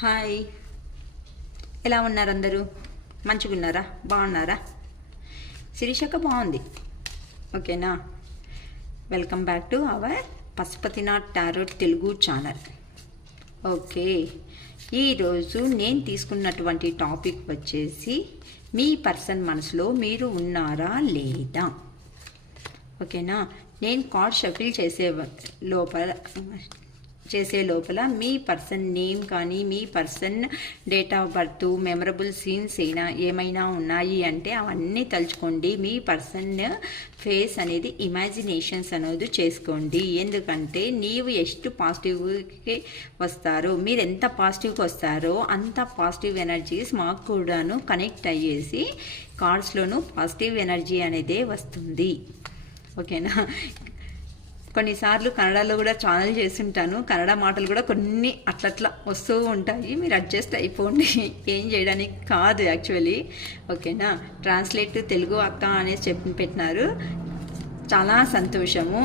Hi, ఎలా ఉన్నారు అందరూ? మంచిగున్నారా? బాగున్నారా? శిరీషక్క బాగుంది. ఓకేనా? Welcome back to our Pashupatinath tarot Telugu channel. Okay, ఈరోజు నేను తీసుకున్నటువంటి టాపిక్ వచ్చేసి మీ పర్సన్ మనసులో మీరు ఉన్నారా లేదా. ఓకేనా? నేను కార్డ్ షఫిల్ చేసే లోపల మీ పర్సన్ నేమ్ కానీ మీ person date of birth memorable scenes ఏమైనా ఉన్నాయి అంటే అవన్నీ తలుచుకోండి. మీ పర్సన్ ఫేస్ అనేది ఇమాజినేషన్స్ అనేది చేసుకోండి. ఎందుకంటే నీవు ಎಷ್ಟು పాజిటివ్కి వస్తారో, మీరు ఎంత పాజిటివ్కి వస్తారో అంత పాజిటివ్ ఎనర్జీస్ మాకు కూడాను కనెక్ట్ అయ్యేసి కార్డ్స్లోనూ పాజిటివ్ ఎనర్జీ అనేదే వస్తుంది. ఓకేనా? కొన్నిసార్లు కన్నడలో కూడా ఛానల్ చేస్తుంటాను. కన్నడ మాటలు కూడా కొన్ని అట్లట్లా వస్తూ ఉంటాయి, మీరు అడ్జస్ట్ అయిపోండి. ఏం చేయడానికి కాదు యాక్చువల్లీ. ఓకేనా? ట్రాన్స్లేట్ తెలుగు అక్క అనేసి పెట్టినారు, చాలా సంతోషము.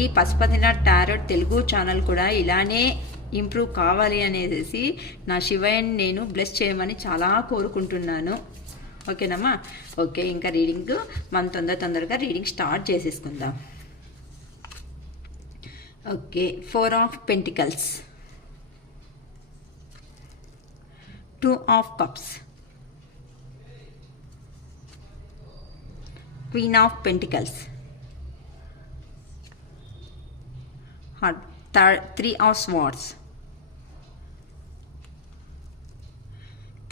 ఈ పశుపతినాథ్ టారోట్ తెలుగు ఛానల్ కూడా ఇలానే ఇంప్రూవ్ కావాలి అనేసి నా శివయ్యని నేను బ్లెస్ చేయమని చాలా కోరుకుంటున్నాను. ఓకేనమ్మా? ఓకే, ఇంకా రీడింగ్ మనం తొందరగా రీడింగ్ స్టార్ట్ చేసేసుకుందాం. Okay, 4 of Pentacles, 2 of Cups, Queen of Pentacles, 3 of Swords,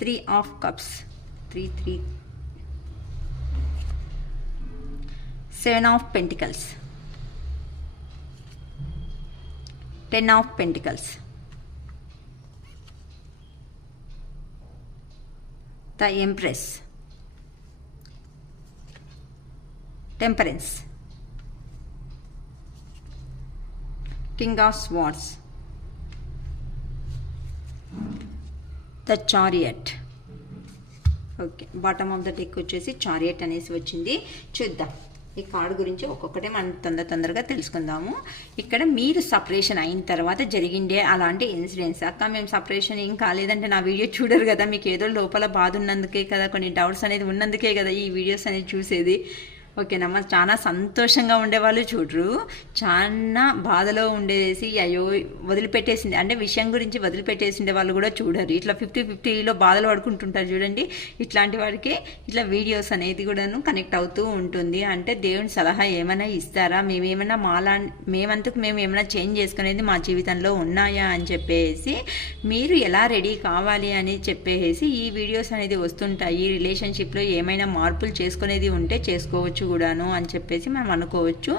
3 of Cups, 3, 7 of Pentacles, 10 of Pentacles, the Empress, Temperance, King of Swords, the Chariot. Okay, bottom of the deck వచ్చేసి chariot అనేసి వచ్చింది. చూద్దాం ఈ card గురించి ఒక్కొక్కటే మనం తొందరగా తెలుసుకుందాము. ఇక్కడ మీరు సపరేషన్ అయిన తర్వాత జరిగిండే అలాంటి ఇన్సిడెంట్స్. అక్క మేము సపరేషన్ ఏం కాలేదంటే నా వీడియో చూడరు కదా, మీకు ఏదో లోపల బాధ ఉన్నందుకే కదా, కొన్ని డౌట్స్ అనేది ఉన్నందుకే కదా ఈ వీడియోస్ అనేది చూసేది. ఓకేనమ్మా? చాలా సంతోషంగా ఉండేవాళ్ళు చూడరు, చాలా బాధలో ఉండేసి అయ్యో వదిలిపెట్టేసింది అంటే విషయం గురించి వదిలిపెట్టేసిండే వాళ్ళు కూడా చూడరు. ఇట్లా 50-50లో బాధలు పడుకుంటుంటారు చూడండి, ఇట్లాంటి వాడికి ఇట్లా వీడియోస్ అనేది కూడాను కనెక్ట్ అవుతూ ఉంటుంది. అంటే దేవుని సలహా ఏమైనా ఇస్తారా, మేమేమైనా మేమంతకు మేము ఏమైనా చేంజ్ చేసుకునేది మా జీవితంలో ఉన్నాయా అని చెప్పేసి మీరు ఎలా రెడీ కావాలి అని చెప్పేసి ఈ వీడియోస్ అనేది వస్తుంటాయి. రిలేషన్షిప్లో ఏమైనా మార్పులు చేసుకునేది ఉంటే చేసుకోవచ్చు కూడాను అని చెప్పేసి మనం అనుకోవచ్చు.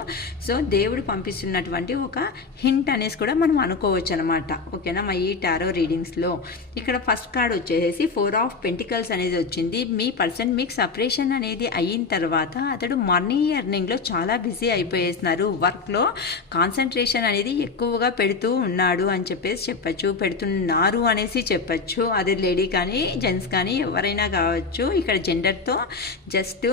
సో దేవుడు పంపిస్తున్నటువంటి ఒక హింట్ అనేసి కూడా మనం అనుకోవచ్చు అనమాట. ఓకేనా? మా ఈ టారో రీడింగ్స్లో ఇక్కడ ఫస్ట్ కార్డ్ వచ్చేసి 4 of Pentacles అనేది వచ్చింది. మీ పర్సన్ మీకు సపరేషన్ అనేది అయిన తర్వాత అతడు మనీ ఎర్నింగ్లో చాలా బిజీ అయిపోయేస్తున్నారు, వర్క్లో కాన్సన్ట్రేషన్ అనేది ఎక్కువగా పెడుతూ ఉన్నాడు అని చెప్పేసి చెప్పచ్చు, పెడుతున్నారు అనేసి చెప్పచ్చు. అది లేడీ కానీ జెంట్స్ కానీ ఎవరైనా కావచ్చు. ఇక్కడ జెండర్తో జస్ట్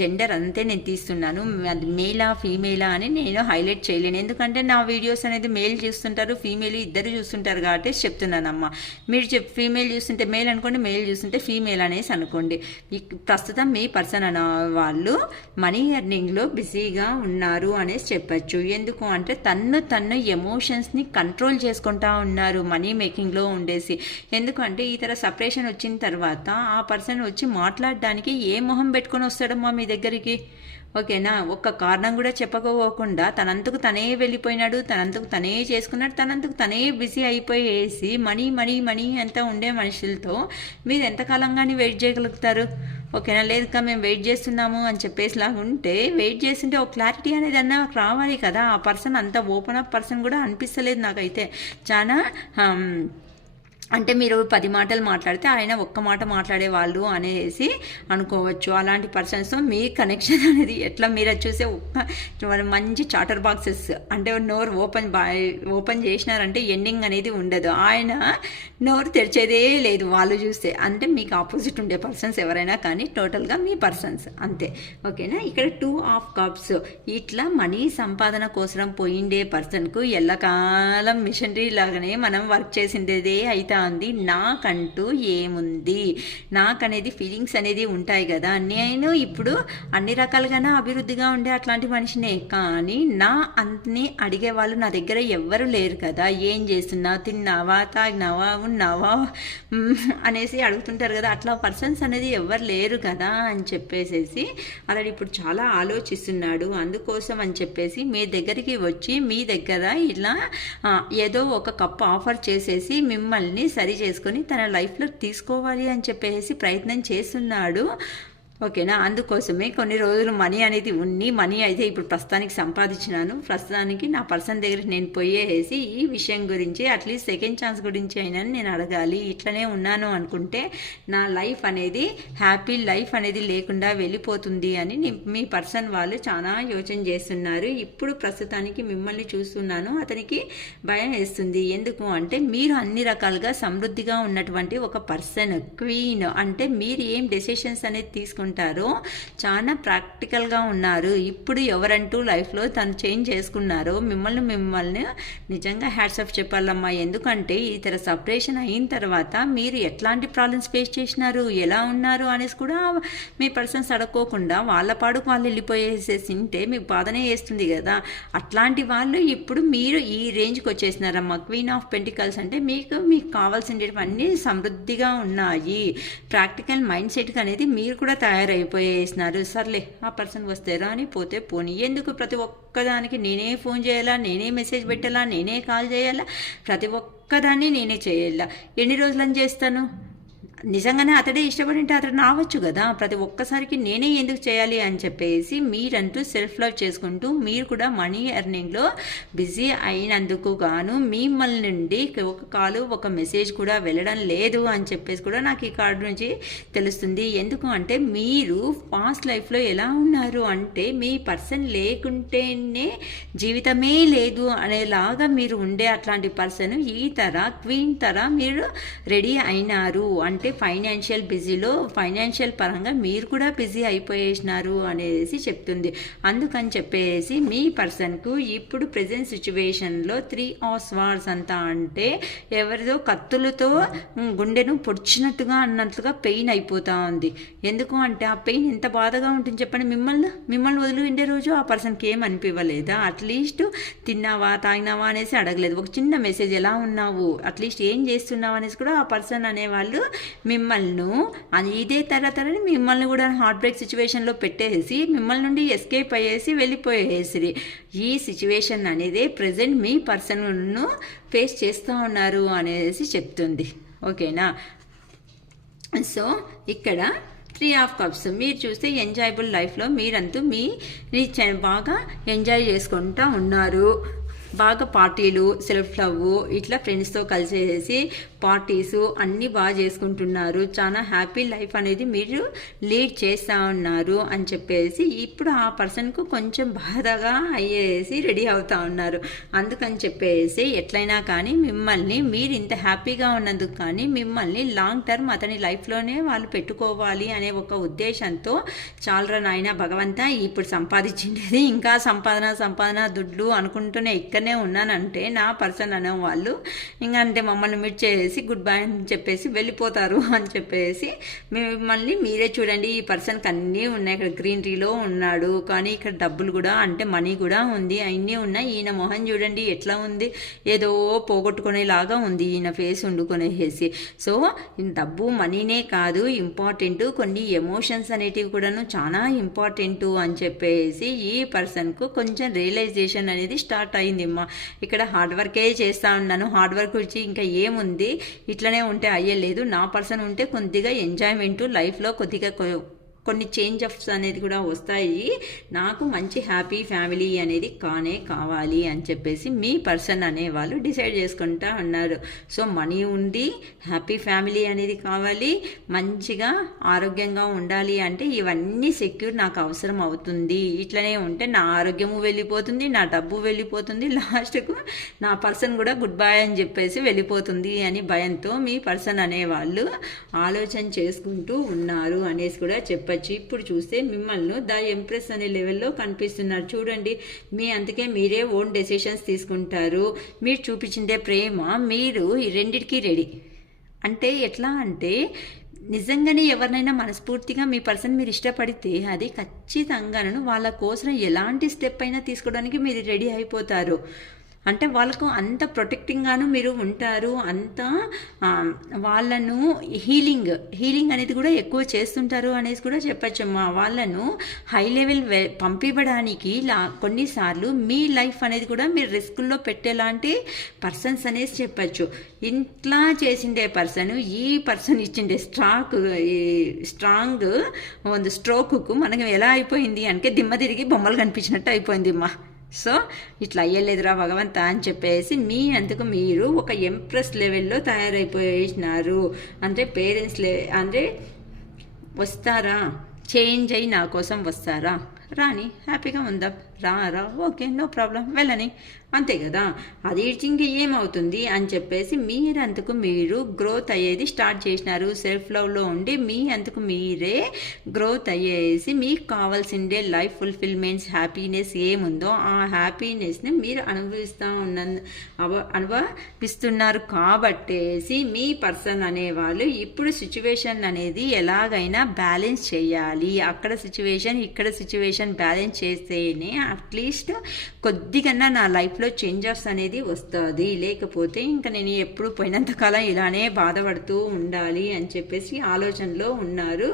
జెండర్ అంతే నేను తీస్తున్నాను, అది మేలా ఫీమేలా అని నేను హైలైట్ చేయలేను. ఎందుకంటే నా వీడియోస్ అనేది మేల్ చూస్తుంటారు, ఫీమేల్ ఇద్దరు చూస్తుంటారు కాబట్టి చెప్తున్నానమ్మా. మీరు ఫీమేల్ చూస్తుంటే మేల్ అనుకోండి, మేల్ చూస్తుంటే ఫీమేల్ అనేసి అనుకోండి. ప్రస్తుతం మీ పర్సన్ అన్న వాళ్ళు మనీ ఎర్నింగ్లో బిజీగా ఉన్నారు అనేసి చెప్పచ్చు. ఎందుకు అంటే తను ఎమోషన్స్ని కంట్రోల్ చేసుకుంటా ఉన్నారు మనీ మేకింగ్లో ఉండేసి. ఎందుకంటే ఈ తర సపరేషన్ వచ్చిన తర్వాత ఆ పర్సన్ వచ్చి మాట్లాడడానికి ఏ మొహం పెట్టుకొని వస్తాడమ్మా మీ దగ్గరికి. ఓకేనా? ఒక్క కారణం కూడా చెప్పకపోకుండా తనంతకు తనే వెళ్ళిపోయినాడు, తనంతకు తనే చేసుకున్నాడు, తనంతకు తనే బిజీ అయిపోయేసి మనీ అంతా ఉండే మనుషులతో మీరు ఎంతకాలంగానే వెయిట్ చేయగలుగుతారు? ఓకేనా? లేదు మేము వెయిట్ చేస్తున్నాము అని చెప్పేసి లాగా ఉంటే, వెయిట్ చేస్తుంటే ఒక క్లారిటీ అనేది అన్న రావాలి కదా. ఆ పర్సన్ అంత ఓపెన్ అప్ పర్సన్ కూడా అనిపిస్తలేదు నాకైతే. చాలా అంటే మీరు 10 మాటలు మాట్లాడితే ఆయన ఒక్క మాట మాట్లాడే వాళ్ళు అనేసి అనుకోవచ్చు. అలాంటి పర్సన్స్తో మీ కనెక్షన్ అనేది ఎట్లా మీరు చూసే మంచి చాటర్ బాక్సెస్ అంటే నోరు ఓపెన్ చేసినారంటే ఎండింగ్ అనేది ఉండదు. ఆయన నోరు తెరిచేదే లేదు వాళ్ళు చూస్తే. అంటే మీకు ఆపోజిట్ ఉండే పర్సన్స్ ఎవరైనా కానీ టోటల్గా మీ పర్సన్స్ అంతే. ఓకేనా? ఇక్కడ 2 of Cups ఇట్లా మనీ సంపాదన కోసం పోయిండే పర్సన్కు ఎల్లకాలం మిషనరీ లాగానే మనం వర్క్ చేసిందేదే అయితే ఉంది, నాకంటూ ఏముంది, నాకనేది ఫీలింగ్స్ అనేది ఉంటాయి కదా, నేను ఇప్పుడు అన్ని రకాలుగానే అభివృద్ధిగా ఉండే అట్లాంటి మనిషినే, కానీ నా అన్ని అడిగే వాళ్ళు నా దగ్గర ఎవ్వరు లేరు కదా, ఏం చేస్తున్నావు, తిన్నావా, తాగినావా, ఉన్నావా అనేసి అడుగుతుంటారు కదా, అట్లా పర్సన్స్ అనేది ఎవరు లేరు కదా అని చెప్పేసి అలా ఇప్పుడు చాలా ఆలోచిస్తున్నాడు. అందుకోసం అని చెప్పేసి మీ దగ్గరికి వచ్చి మీ దగ్గర ఇలా ఏదో ఒక కప్ ఆఫర్ చేసేసి మిమ్మల్ని సరి చేసుకొని తన లైఫ్లో తీసుకోవాలి అని చెప్పేసి ప్రయత్నం చేస్తున్నాడు. ఓకేనా, అందుకోసమే కొన్ని రోజులు మనీ అనేది మనీ అయితే ఇప్పుడు ప్రస్తుతానికి సంపాదించినాను, ప్రస్తుతానికి నా పర్సన్ దగ్గరికి నేను పోయేసి ఈ విషయం గురించి అట్లీస్ట్ సెకండ్ ఛాన్స్ గురించి అయినా నేను అడగాలి, ఇట్లనే ఉన్నాను అనుకుంటే నా లైఫ్ అనేది హ్యాపీ లైఫ్ అనేది లేకుండా వెళ్ళిపోతుంది అని మీ పర్సన్ వాళ్ళు చాలా యోచన చేస్తున్నారు. ఇప్పుడు ప్రస్తుతానికి మిమ్మల్ని చూస్తున్నాను, అతనికి భయం వేస్తుంది. ఎందుకు అంటే మీరు అన్ని రకాలుగా సమృద్ధిగా ఉన్నటువంటి ఒక పర్సన్, క్వీన్ అంటే మీరు ఏం డెసిషన్స్ అనేది తీసుకుంటారు చాలా ప్రాక్టికల్గా ఉన్నారు. ఇప్పుడు ఎవరంటూ లైఫ్లో తను చేంజ్ చేసుకున్నారో మిమ్మల్ని నిజంగా హ్యాట్సాప్ చెప్పాలమ్మా. ఎందుకంటే ఇతర సపరేషన్ అయిన తర్వాత మీరు ఎట్లాంటి ప్రాబ్లమ్స్ ఫేస్ చేసినారు, ఎలా ఉన్నారు అనేసి కూడా మీ పర్సన్స్ అడుక్కోకుండా వాళ్ళ పాడుకు వాళ్ళు వెళ్ళిపోయేసేసి ఉంటే మీకు బాధనే వేస్తుంది కదా. అట్లాంటి వాళ్ళు ఇప్పుడు మీరు ఈ రేంజ్కి వచ్చేసినారమ్మా. క్వీన్ ఆఫ్ పెంటికల్స్ అంటే మీకు కావాల్సినవన్నీ సమృద్ధిగా ఉన్నాయి. ప్రాక్టికల్ మైండ్ సెట్కి అనేది మీరు కూడా తయారైపోయేసినారు. సర్లే ఆ పర్సన్ వస్తే రాని, పోతే పోని, ఎందుకు ప్రతి ఒక్కదానికి నేనే ఫోన్ చేయాలా, నేనే మెసేజ్ పెట్టాలా, నేనే కాల్ చేయాలా, ప్రతి ఒక్కదాన్ని నేనే చేయాలా, ఎన్ని రోజులని చేస్తాను? నిజంగానే అతడే ఇష్టపడి ఉంటే అతడు రావచ్చు కదా, ప్రతి ఒక్కసారికి నేనే ఎందుకు చేయాలి అని చెప్పేసి మీరంటూ సెల్ఫ్ లవ్ చేసుకుంటూ మీరు కూడా మనీ ఎర్నింగ్లో బిజీ అయినందుకు గాను మిమ్మల్ని నుండి ఒక కాలు ఒక మెసేజ్ కూడా వెళ్ళడం లేదు అని చెప్పేసి కూడా నాకు ఈ కార్డు నుంచి తెలుస్తుంది. ఎందుకు అంటే మీరు పాస్ట్ లైఫ్లో ఎలా ఉన్నారు అంటే మీ పర్సన్ లేకుంటేనే జీవితమే లేదు అనేలాగా మీరు ఉండే అట్లాంటి పర్సన్ ఈ తర క్వీన్ తర మీరు రెడీ అయినారు. అంటే ఫైనాన్షియల్ బిజీలో ఫైనాన్షియల్ పరంగా మీరు కూడా బిజీ అయిపోయేసినారు అనేసి చెప్తుంది. అందుకని చెప్పేసి మీ పర్సన్కు ఇప్పుడు ప్రజెంట్ సిచ్యువేషన్లో 3 ఆఫ్ స్వార్డ్స్ అంతా అంటే ఎవరిదో కత్తులతో గుండెను పొడిచినట్టుగా అన్నట్లుగా పెయిన్ అయిపోతూ ఉంది. ఎందుకు అంటే ఆ పెయిన్ ఎంత బాధగా ఉంటుంది చెప్పండి. మిమ్మల్ని వదిలి ఉండే రోజు ఆ పర్సన్కి ఏం అనిపించలేదా? అట్లీస్ట్ తిన్నావా, తాగినావా అనేసి అడగలేదు. ఒక చిన్న మెసేజ్ ఎలా ఉన్నావు, అట్లీస్ట్ ఏం చేస్తున్నావు అనేసి కూడా ఆ పర్సన్ అనేవాళ్ళు మిమ్మల్ని ఇదే తరతరని మిమ్మల్ని కూడా హార్ట్ బ్రేక్ సిచ్యువేషన్లో పెట్టేసి మిమ్మల్ని నుండి ఎస్కేప్ అయ్యేసి వెళ్ళిపోయేసి ఈ సిచ్యువేషన్ అనేది ప్రజెంట్ మీ పర్సన్ను ఫేస్ చేస్తూ ఉన్నారు అనేసి చెప్తుంది. ఓకేనా, సో ఇక్కడ 3 ఆఫ్ కప్స్ మీరు చూస్తే ఎంజాయబుల్ లైఫ్లో మీరంతా బాగా ఎంజాయ్ చేసుకుంటూ ఉన్నారు. బాగా పార్టీలు, సెల్ఫ్ లవ్, ఇట్లా ఫ్రెండ్స్తో కలిసేసి పార్టీస్ అన్నీ బాగా చేసుకుంటున్నారు. చాలా హ్యాపీ లైఫ్ అనేది మీరు లీడ్ చేస్తూ ఉన్నారు అని చెప్పేసి ఇప్పుడు ఆ పర్సన్కు కొంచెం బాధగా అయ్యేసి రెడీ అవుతూ ఉన్నారు. అందుకని చెప్పేసి ఎట్లయినా కానీ మిమ్మల్ని మీరు ఇంత హ్యాపీగా ఉన్నందుకు కానీ మిమ్మల్ని లాంగ్ టర్మ్ అతని లైఫ్లోనే వాళ్ళు పెట్టుకోవాలి అనే ఒక ఉద్దేశంతో చాలరా నాయన భగవంతా ఇప్పుడు సంపాదించిండేది ఇంకా సంపాదన దుడ్లు అనుకుంటూనే ఇక్కడనే ఉన్నానంటే నా పర్సన్ అనే వాళ్ళు ఇంకా అంటే మమ్మల్ని మీట్ చేసి గుడ్ బై అని చెప్పేసి వెళ్ళిపోతారు అని చెప్పేసి మిమ్మల్ని మీరే చూడండి. ఈ పర్సన్కి అన్నీ ఉన్నాయి. ఇక్కడ గ్రీన్ ట్రీలో ఉన్నాడు, కానీ ఇక్కడ డబ్బులు కూడా అంటే మనీ కూడా ఉంది, అన్నీ ఉన్నాయి. ఈయన మొహం చూడండి ఎట్లా ఉంది, ఏదో పోగొట్టుకునేలాగా ఉంది ఈయన ఫేస్ వండుకునేసి. సో డబ్బు మనీనే కాదు ఇంపార్టెంట్, కొన్ని ఎమోషన్స్ అనేటివి కూడాను చాలా ఇంపార్టెంట్ అని చెప్పేసి ఈ పర్సన్కు కొంచెం రియలైజేషన్ అనేది స్టార్ట్ అయిందిమ్మా. ఇక్కడ హార్డ్ వర్కే చేస్తూ ఉన్నాను, హార్డ్ వర్క్ వచ్చి ఇంకా ఏముంది ఇట్లనే ఉంటే అయ్యలేదు, నా పర్సన్ ఉంటే కొద్దిగా ఎంజాయ్మెంట్ లైఫ్లో కొద్దిగా కొన్ని చేంజ్ ఆఫ్స్ అనేది కూడా వస్తాయి, నాకు మంచి హ్యాపీ ఫ్యామిలీ అనేది కావాలి అని చెప్పేసి మీ పర్సన్ అనేవాళ్ళు డిసైడ్ చేసుకుంటా ఉన్నారు. సో మనీ ఉంది, హ్యాపీ ఫ్యామిలీ అనేది కావాలి, మంచిగా ఆరోగ్యంగా ఉండాలి అంటే ఇవన్నీ సెక్యూర్ నాకు అవసరం అవుతుంది. ఇట్లనే ఉంటే నా ఆరోగ్యము వెళ్ళిపోతుంది, నా డబ్బు వెళ్ళిపోతుంది, లాస్ట్కు నా పర్సన్ కూడా గుడ్ బై అని చెప్పేసి వెళ్ళిపోతుంది అని భయంతో మీ పర్సన్ అనేవాళ్ళు ఆలోచన చేసుకుంటూ ఉన్నారు అనేసి కూడా చెప్పచ్చు. ఇప్పుడు చూస్తే మిమ్మల్ని ద ఎంప్రెస్ అనే లెవెల్లో కనిపిస్తున్నారు చూడండి. అందుకే మీరే ఓన్ డెసిషన్స్ తీసుకుంటారు. మీరు చూపించిందే ప్రేమ, మీరు ఈ రెండిటికి రెడీ. అంటే ఎట్లా అంటే నిజంగానే ఎవరినైనా మనస్ఫూర్తిగా మీ పర్సన్ మీరు ఇష్టపడితే అది ఖచ్చితంగాను వాళ్ళ కోసం ఎలాంటి స్టెప్ అయినా తీసుకోవడానికి మీరు రెడీ అయిపోతారు. అంటే వాళ్ళకు అంత ప్రొటెక్టింగ్గాను మీరు ఉంటారు, అంత వాళ్ళను హీలింగ్ అనేది కూడా ఎక్కువ చేస్తుంటారు అనేసి కూడా చెప్పచ్చు. వాళ్ళను హై లెవెల్ పంపివ్వడానికి కొన్నిసార్లు మీ లైఫ్ అనేది కూడా మీరు రిస్కుల్లో పెట్టేలాంటి పర్సన్స్ అనేసి చెప్పచ్చు. ఇంట్లా చేసిండే పర్సన్ ఈ పర్సన్ ఇచ్చిండే స్ట్రాంగ్ ಒಂದು స్ట్రోక్కు మనకు ఎలా అయిపోయింది అంటే దిమ్మ తిరిగి బొమ్మలు కనిపించినట్టు అయిపోయింది అమ్మా. సో ఇట్లా అయ్యలేదురా భగవంత అని చెప్పేసి మీ అందుకు మీరు ఒక ఎంప్రెస్ లెవెల్లో తయారైపోయినారు. అంటే పేరెంట్స్ అంటే వస్తారా, చేంజ్ అయ్యి నా కోసం వస్తారా, రాని హ్యాపీగా ఉందా, రా ఓకే నో ప్రాబ్లం వెళ్ళని, అంతే కదా. అది ఇంక ఏమవుతుంది అని చెప్పేసి మీరందుకు మీరు గ్రోత్ అయ్యేది స్టార్ట్ చేసినారు. సెల్ఫ్ లవ్లో ఉండి మీ అందుకు మీరే గ్రోత్ అయ్యేసి మీకు కావాల్సిందే లైఫ్ ఫుల్ఫిల్మెంట్స్ హ్యాపీనెస్ ఏముందో ఆ హ్యాపీనెస్ని మీరు అనుభవిస్తున్నారు. కాబట్టేసి మీ పర్సన్ అనేవాళ్ళు ఇప్పుడు సిచ్యువేషన్ అనేది ఎలాగైనా బ్యాలెన్స్ చేయాలి. అక్కడ సిచ్యువేషన్ ఇక్కడ సిచ్యువేషన్ బ్యాలెన్స్ చేస్తేనే అట్లీస్ట్ కొద్దిగన్నా నా లైఫ్లో చేంజెస్ అనేది వస్తుంది. లేకపోతే ఇంకా నేను ఎప్పుడు పోయినంతకాలం ఇలానే బాధపడుతూ ఉండాలి అని చెప్పేసి ఆలోచనలో ఉన్నారు.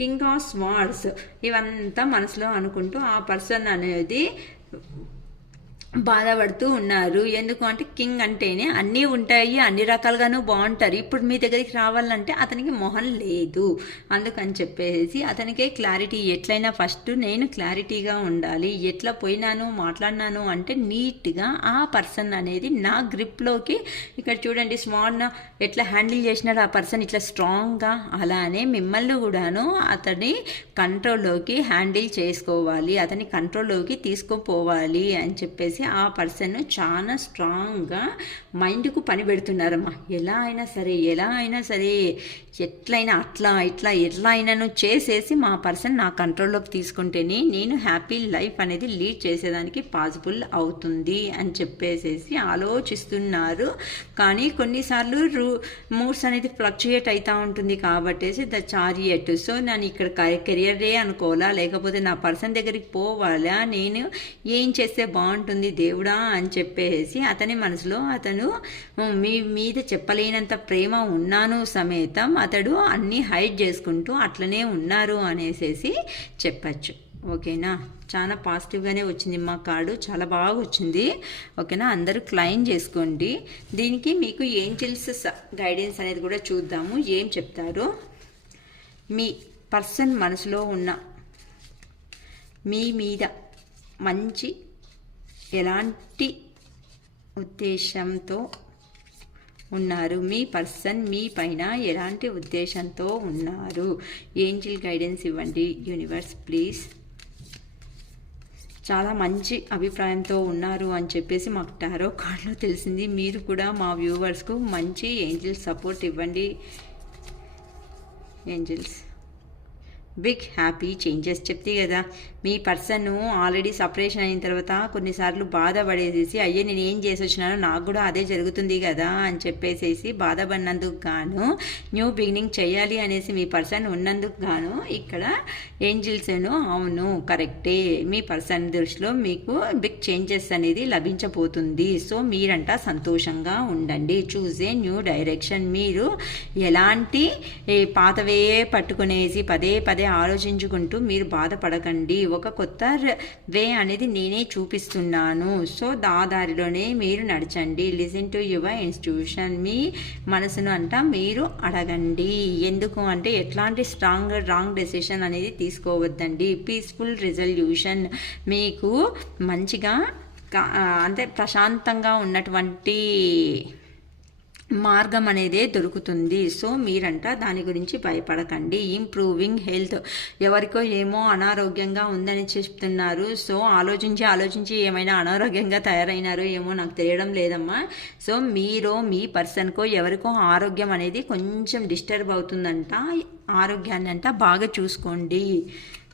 కింగ్ ఆఫ్ స్వార్డ్స్ ఇవంతా మనసులో అనుకుంటూ ఆ పర్సన్ అనేది బాధపడుతూ ఉన్నారు. ఎందుకు అంటే కింగ్ అంటేనే అన్నీ ఉంటాయి, అన్ని రకాలుగాను బాగుంటారు. ఇప్పుడు మీ దగ్గరికి రావాలంటే అతనికి మొహం లేదు. అందుకని చెప్పేసి అతనికే క్లారిటీ ఎట్లయినా ఫస్ట్ నేను క్లారిటీగా ఉండాలి. ఎట్లా పోయినాను మాట్లాడినాను అంటే నీట్గా ఆ పర్సన్ అనేది నా గ్రిప్లోకి ఇక్కడ చూడండి స్మార్ట్ ఎట్లా హ్యాండిల్ చేసినాడు ఆ పర్సన్ ఇట్లా స్ట్రాంగ్గా. అలానే మిమ్మల్ని కూడాను అతని కంట్రోల్లోకి హ్యాండిల్ చేసుకోవాలి, అతని కంట్రోల్లోకి తీసుకుపోవాలి అని చెప్పేసి ఆ పర్సన్ చాలా స్ట్రాంగ్గా మైండ్కు పని పెడుతున్నారమ్మా. ఎలా అయినా సరే ఎట్లయినా ఎట్లా అయినాను చేసేసి మా పర్సన్ నా కంట్రోల్లోకి తీసుకుంటేనే నేను హ్యాపీ లైఫ్ అనేది లీడ్ చేసేదానికి పాసిబుల్ అవుతుంది అని చెప్పేసి ఆలోచిస్తున్నారు. కానీ కొన్నిసార్లు మూడ్స్ అనేది ఫ్లక్చుయేట్ అవుతూ ఉంటుంది. కాబట్టేసి ద చారియట్. సో నేను ఇక్కడ కెరియరే అనుకోవాలా, లేకపోతే నా పర్సన్ దగ్గరికి పోవాలా, నేను ఏం చేస్తే బాగుంటుంది దేవుడా అని చెప్పేసి అతని మనసులో అతను మీ మీద చెప్పలేనంత ప్రేమ ఉన్నాను సమేతం అతడు అన్నీ హైడ్ చేసుకుంటూ అట్లనే ఉన్నారు అనేసి చెప్పచ్చు. ఓకేనా, చాలా పాజిటివ్గానే వచ్చింది మా కార్డు, చాలా బాగా వచ్చింది. ఓకేనా, అందరూ క్లైమ్ చేసుకోండి. దీనికి మీకు ఏంజెల్స్ గైడెన్స్ అనేది కూడా చూద్దాము ఏం చెప్తారో. మీ పర్సన్ మనసులో ఉన్న మీ మీద మంచి ఎలాంటి ఉద్దేశంతో ఉన్నారు, మీ పర్సన్ మీ పైన ఎలాంటి ఉద్దేశంతో ఉన్నారు, ఏంజిల్ గైడెన్స్ ఇవ్వండి యూనివర్స్ ప్లీజ్. చాలా మంచి అభిప్రాయంతో ఉన్నారు అని చెప్పేసి మాకు టారో కార్డులో తెలిసింది. మీరు కూడా మా వ్యూవర్స్కు మంచి ఏంజిల్ సపోర్ట్ ఇవ్వండి. ఏంజిల్స్ బిగ్ హ్యాపీ చేంజెస్ చెప్తే కదా. మీ పర్సన్ ఆల్రెడీ సపరేషన్ అయిన తర్వాత కొన్నిసార్లు బాధపడేసేసి అయ్యే నేను ఏం చేసి వచ్చినానో నాకు కూడా అదే జరుగుతుంది కదా అని చెప్పేసేసి బాధపడినందుకు గాను న్యూ బిగినింగ్ చేయాలి అనేసి మీ పర్సన్ ఉన్నందుకు గాను ఇక్కడ ఏంజిల్స్ను అవును కరెక్టే, మీ పర్సన్ దృష్టిలో మీకు బిగ్ చేంజెస్ అనేది లభించబోతుంది. సో మీరంట సంతోషంగా ఉండండి. Choose a new direction. మీరు ఎలాంటి పాతవే పట్టుకునేసి పదే పదే ఆలోచించుకుంటూ మీరు బాధపడకండి. ఒక కొత్త వే అనేది నేనే చూపిస్తున్నాను. సో దారిలోనే మీరు నడచండి. Listen to your institution. మీ మనసును అంట మీరు అడగండి. ఎందుకు అంటే ఎట్లాంటి రాంగ్ డెసిషన్ అనేది తీసుకోవద్దండి. Peaceful resolution. మీకు మంచిగా అంటే ప్రశాంతంగా ఉన్నటువంటి మార్గం అనేదే దొరుకుతుంది. సో మీరంట దాని గురించి భయపడకండి. Improving health. ఎవరికో ఏమో అనారోగ్యంగా ఉందని చెప్తున్నారు. సో ఆలోచించి ఏమైనా అనారోగ్యంగా తయారైనారో ఏమో నాకు తెలియడం లేదమ్మా. సో మీరు మీ పర్సన్కో ఎవరికో ఆరోగ్యం అనేది కొంచెం డిస్టర్బ్ అవుతుందంట. ఆరోగ్యాన్ని అంట బాగా చూసుకోండి.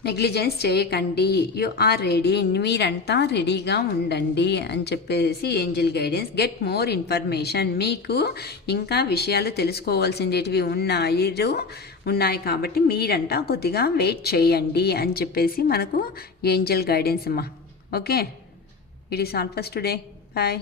నెగ్లిజెన్స్ చేయకండి, యు ఆర్ రెడీ, మీరంతా రెడీగా ఉండండి అని చెప్పేసి Angel guidance. Get more information, మీకు ఇంకా విషయాలు తెలుసుకోవాల్సినవి ఉన్నాయి కాబట్టి మీరంతా కొద్దిగా వెయిట్ చేయండి అని చెప్పేసి మనకు ఏంజల్ గైడెన్స్ అమ్మా. Okay, it is all for today. Bye.